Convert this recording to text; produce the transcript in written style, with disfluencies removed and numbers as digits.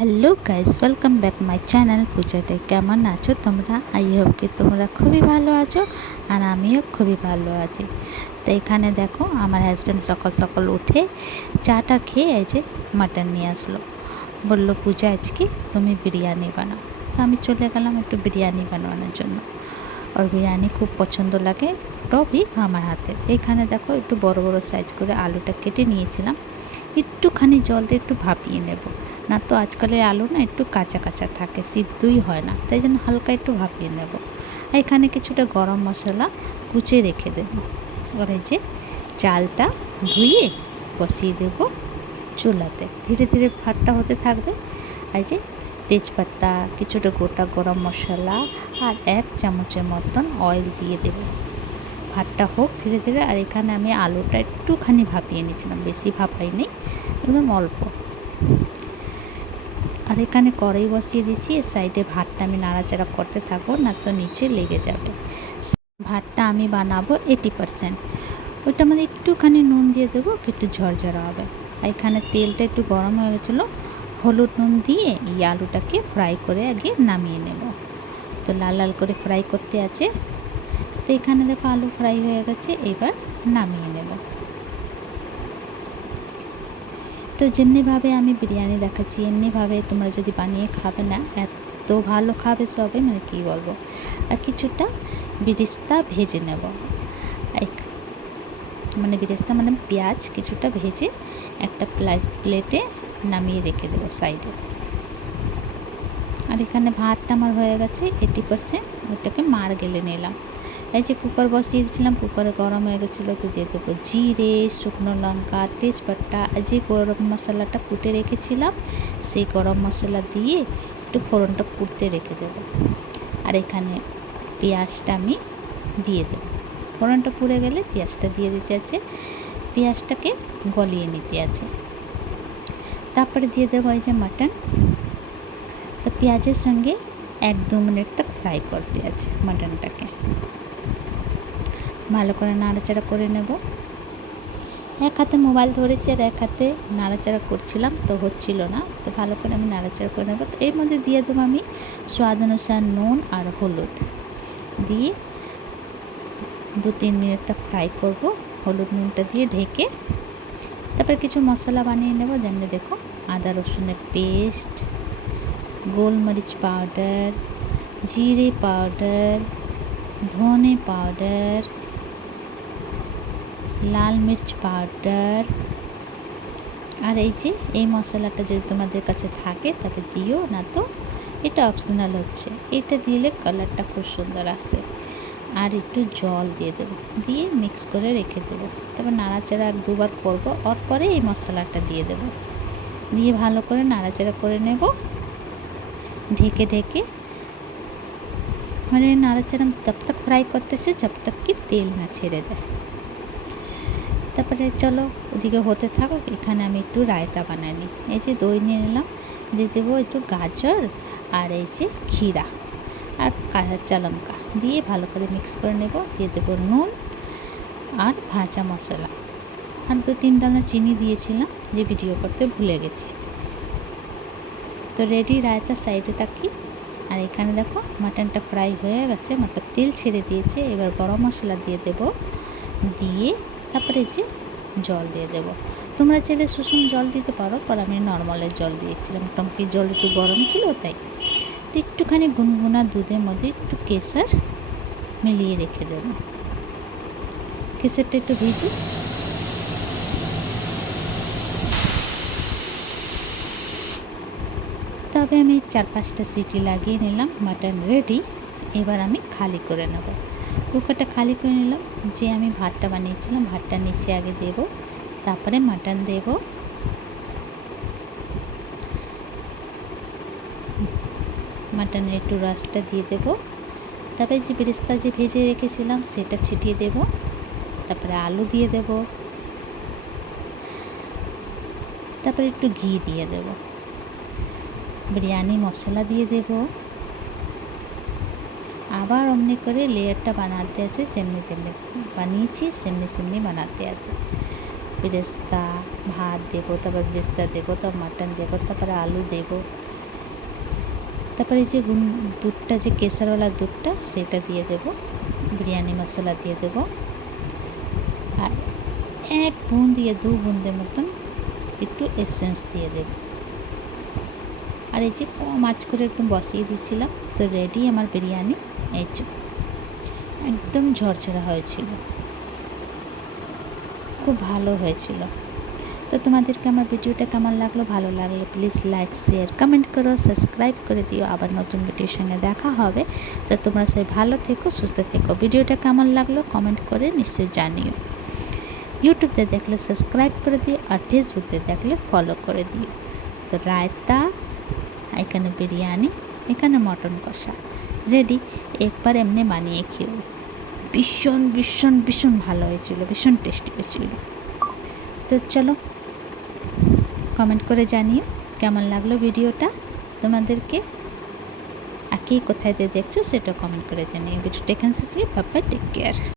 Hello guys, welcome back my channel পূজাতে। কেমন আছো তোমরা? আই হোপ কি তোমরা খুবই ভালো আছো, আর আমিও খুবই ভালো আছি। তো এখানে দেখো, আমার হাজব্যান্ড সকাল সকাল উঠে চাটা খেয়ে এই যে মাটন নিয়ে আসলো। বললো, পূজা আজকে তুমি বিরিয়ানি বানাও। তো আমি চলে গেলাম একটু বিরিয়ানি বানানোর জন্য। ওর বিরিয়ানি খুব পছন্দ লাগে, টবই আমার হাতে। এখানে দেখো, একটু বড় বড় সাইজ করে আলুটা কেটে নিয়েছিলাম। একটুখানি জল দিয়ে একটু ভাপিয়ে নেব, না তো আজকালের আলু না একটু কাঁচা কাঁচা থাকে, সিদ্ধই হয় না, তাই জন্য হালকা একটু ভাপিয়ে নেব। এখানে কিছুটা গরম মশলা কুচে রেখে দেব। আর এই যে চালটা ধুয়ে বসিয়ে দেব চুলাতে, ধীরে ধীরে ভাতটা হতে থাকবে। এই যে তেজপাতা, কিছুটা গোটা গরম মশলা আর 1 চামচের মতন অয়েল দিয়ে দেব। ভাতটা হোক ধীরে ধীরে। আর এখানে আমি আলুটা একটুখানি ভাপিয়ে নিয়েছিলাম, বেশি ভাপাই নেই, একদম অল্প। আর এখানে কড়াই বসিয়ে দিচ্ছি, এর সাইডে ভাতটা আমি নাড়াচাড়া করতে থাকবো, না তো নিচে লেগে যাবে। ভাতটা আমি বানাবো 80%। ওইটার মধ্যে একটুখানি নুন দিয়ে দেবো, একটু ঝরঝরা হবে। আর এখানে তেলটা একটু গরম হয়ে গেছিলো, হলুদ নুন দিয়ে এই আলুটাকে ফ্রাই করে আগে নামিয়ে নেব। তো লাল লাল করে ফ্রাই করতে আছে। তো এখানে দেখো আলু ফ্রাই হয়ে গেছে, এবার নামিয়ে নেব। তো যেমনিভাবে আমি বিরিয়ানি দেখাচ্ছি এমনিভাবে তোমরা যদি বানিয়ে খাবে না, এত ভালো খাবে সবে, মানে কী বলবো। আর কিছুটা বেরেস্তা ভেজে নেব, মানে বেরেস্তা মানে পেঁয়াজ কিছুটা ভেজে একটা প্লেটে নামিয়ে রেখে দেবো সাইডে। আর এখানে ভাতটা আমার হয়ে গেছে 80%, ওটাকে মার গেলে নিলাম। এই যে কুকার বসিয়ে দিয়েছিলাম, কুকারে গরম হয়ে গেছিলো, তো দিয়ে দেবো জিরে, শুকনো লঙ্কা, তেজপাতা, আর যে গরম মশলাটা কুটে রেখেছিলাম সেই গরম মশলা দিয়ে একটু ফোড়নটা পুড়তে রেখে দেবো। আর এখানে পেঁয়াজটা আমি দিয়ে দেবো। ফোড়নটা পুড়ে গেলে পেঁয়াজটা দিয়ে দিতে আছে, পেঁয়াজটাকে গলিয়ে নিতে আছে। তারপরে দিয়ে দেবো এই যে মাটন। তো পেঁয়াজের সঙ্গে 1-2 মিনিট তক ফ্রাই করতে আছে মাটনটাকে। ভালো করে নাড়াচাড়া করে নেব। এক হাতে মোবাইল ধরেছি আর এক হাতে নাড়াচাড়া করছিলাম, তো হচ্ছিল না, তো ভালো করে আমি নাড়াচাড়া করে নেব। তো এর মধ্যে দিয়ে দেবো আমি স্বাদ অনুসার নুন আর হলুদ দিয়ে 2-3 মিনিট তক ফ্রাই করব, হলুদ নুনটা দিয়ে ঢেকে। তারপর কিছু মশলা বানিয়ে নেব, যেমন দেখো আদা রসুনের পেস্ট, গোলমরিচ পাউডার, জিরে পাউডার, ধনে পাউডার, লাল মির্চ পাউডার। আর এই যে এই মশলাটা যদি তোমাদের কাছে থাকে তবে দিও, না তো এটা অপশনাল হচ্ছে। এটা দিলে কালারটা খুব সুন্দর আসে। আর একটু জল দিয়ে দেবো, দিয়ে মিক্স করে রেখে দেবো। তারপর নাড়াচাড়া 1-2 বার করবো, ওর পরে এই মশলাটা দিয়ে দেবো, দিয়ে ভালো করে নাড়াচাড়া করে নেব ঢেকে ঢেকে। মানে নাড়াচাড়া जब तक फ्राई করতেছে जब तक কি তেল না ছেড়ে দেয়। তারপরে চলো ওদিকে হতে থাকো। এখানে আমি একটু রায়তা বানিয়ে নিই। এই যে দই নিয়ে নিলাম, দিয়ে দেবো একটু গাজর আর এই যে ক্ষীরা আর কাঁচা লঙ্কা দিয়ে ভালো করে মিক্স করে নেব। দিয়ে দেবো নুন আর ভাজা মশলা, আর 2-3 দানা চিনি দিয়েছিলাম, যে ভিডিও করতে ভুলে গেছি। তো রেডি রায়তা, সাইডে থাকি। আর এখানে দেখো মাটনটা ফ্রাই হয়ে গেছে, মতলব তেল ছেড়ে দিয়েছে। এবার গরম মশলা দিয়ে দেব, দিয়ে তারপরে যে জল দিয়ে দেব। তোমরা চাইলে সুষুম জল দিতে পারো, পর আমি নর্মালের জল দিয়েছিলাম, টঙ্কির জল একটু গরম ছিল তাই। তো একটুখানি গুনগুনা দুধের মধ্যে একটু কেশর মিলিয়ে রেখে দেব, কেশরটা একটু ভিজে। তবে আমি 4-5টা সিটি লাগিয়ে নিলাম, মাটন রেডি। এবার আমি খালি করে নেব, কুকারটা খালি করে নিলাম। যে আমি ভাতটা বানিয়েছিলাম, ভাতটা নিচে আগে দেব, তারপরে মাটন দেব। মাটনের একটু রসটা দিয়ে দেব, তারপরে যে বেরেস্তা যে ভেজে রেখেছিলাম সেটা ছিটিয়ে দেব, তারপরে আলু দিয়ে দেব, তারপরে একটু ঘি দিয়ে দেব, বিরিয়ানি মশলা দিয়ে দেব। আবার অমনি করে লেয়ারটা বানাতে আছে, যেমনি যেমনি বানিয়েছি সেমনি সেমনি বানাতে আছে। বেরেস্তা ভাত দেবো, তারপর বেরেস্তা দেবো, তারপর মাটন দেবো, তারপরে আলু দেবো, তারপরে এই যে দুধটা, যে কেসারওয়ালা দুধটা, সেটা দিয়ে দেব, বিরিয়ানি মশলা দিয়ে দেব, আর 1 বুঁদ দিয়ে 2 বুঁদের মতন একটু এসেন্স দিয়ে দেব। আর এই যে কম আঁচ করে একদম বসিয়ে দিয়েছিলাম, তো রেডি আমার বিরিয়ানি। এই যে একদম ঝরঝরা হয়েছিল, খুব ভালো হয়েছিল। তো তোমাদেরকে আমার ভিডিওটা কেমন লাগলো? ভালো লাগলে প্লিজ লাইক, শেয়ার, কমেন্ট করো, সাবস্ক্রাইব করে দিও। আবার নতুন ভিডিওর সঙ্গে দেখা হবে। তো তোমরা সবাই ভালো থেকো, সুস্থ থেকো। ভিডিওটা কেমন লাগলো কমেন্ট করে নিশ্চয়ই জানিও। ইউটিউবতে দেখলে সাবস্ক্রাইব করে দিও, আর ফেসবুকতে দেখলে ফলো করে দিও। তো রায়তা, এখানে বিরিয়ানি, এখানে মটন কষা রেডি। একবার এমনি বানিয়ে খেও, ভীষণ ভীষণ ভীষণ ভালো হয়েছিল, ভীষণ টেস্টি হয়েছিল। তো চলো কমেন্ট করে জানিও কেমন লাগলো ভিডিওটা তোমাদেরকে, আর কে কোথায় দিয়ে দেখছো সেটা কমেন্ট করে জানিও। ভিডিওটা এখানে শেষ, বাই বাই, টেক কেয়ার।